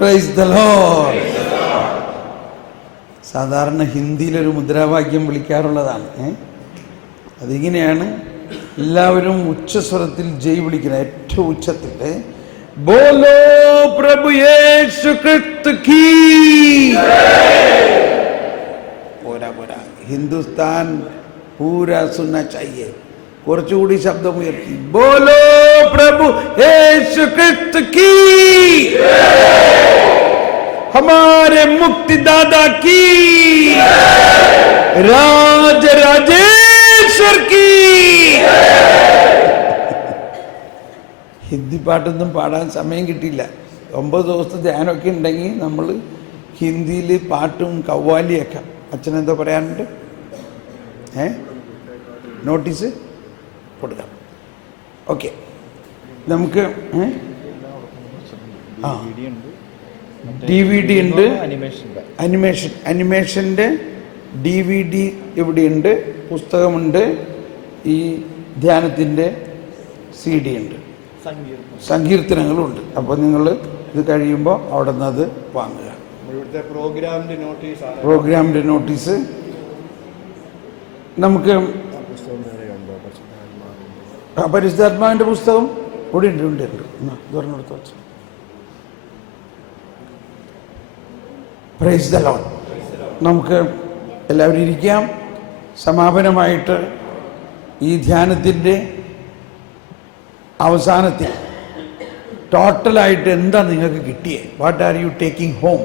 Praise the Lord. സാധാരണ ഹിന്ദിയിലൊരു മുദ്രാവാക്യം വിളിക്കാറുള്ളതാണ്. അതിങ്ങനെയാണ്, എല്ലാവരും ഉച്ചസ്വരത്തിൽ ജയ് വിളിക്കണം, ഏറ്റവും ഉച്ചത്തിൽ. ബോലോ പ്രഭു യേശു ക്രിസ്തു കീ. പോരാ പോരാ, ഹിന്ദുസ്ഥാൻ പൂരാ സുന്ന ചാഹിയേ. കുറച്ചുകൂടി ശബ്ദം ഉയർത്തി, ബോലോ പ്രഭു യേശു ക്രിസ്തു കീ. हमारे मुक्तिदाता की, राज राजेश्वर की. ഹിന്ദി പാട്ടൊന്നും പാടാൻ സമയം കിട്ടിയില്ല. 9 ദിവസത്തെ ധ്യാനമൊക്കെ ഉണ്ടെങ്കിൽ നമ്മൾ ഹിന്ദിയിൽ പാട്ടും കവ്വാലിയൊക്കെ. അച്ഛനെന്തോ പറയാനുണ്ട്? നോട്ടീസ് കൊടുക്കാം. ഓക്കെ, നമുക്ക് DVD ഉണ്ട്, അനിമേഷൻ്റെ DVD ഇവിടെയുണ്ട്, പുസ്തകമുണ്ട്, ഈ ധ്യാനത്തിൻ്റെ CD ഉണ്ട്, സങ്കീർത്തനങ്ങളുണ്ട്. അപ്പോൾ നിങ്ങൾ ഇത് കഴിയുമ്പോൾ അവിടെ നിന്ന് അത് വാങ്ങുക. പ്രോഗ്രാമിൻ്റെ നോട്ടീസ് നമുക്ക് പരിശുദ്ധാത്മാവിൻ്റെ പുസ്തകം ഇവിടെ ഉണ്ട്, ഉണ്ട് തുറന്നെടുത്ത് വെച്ചു. Praise the Lord. നമുക്ക് എല്ലാവരും ഇരിക്കാം. സമാപനമായിട്ട് ഈ ധ്യാനത്തിൻ്റെ അവസാനത്തിൽ ടോട്ടലായിട്ട് എന്താ നിങ്ങൾക്ക് കിട്ടിയേ? What are you taking home?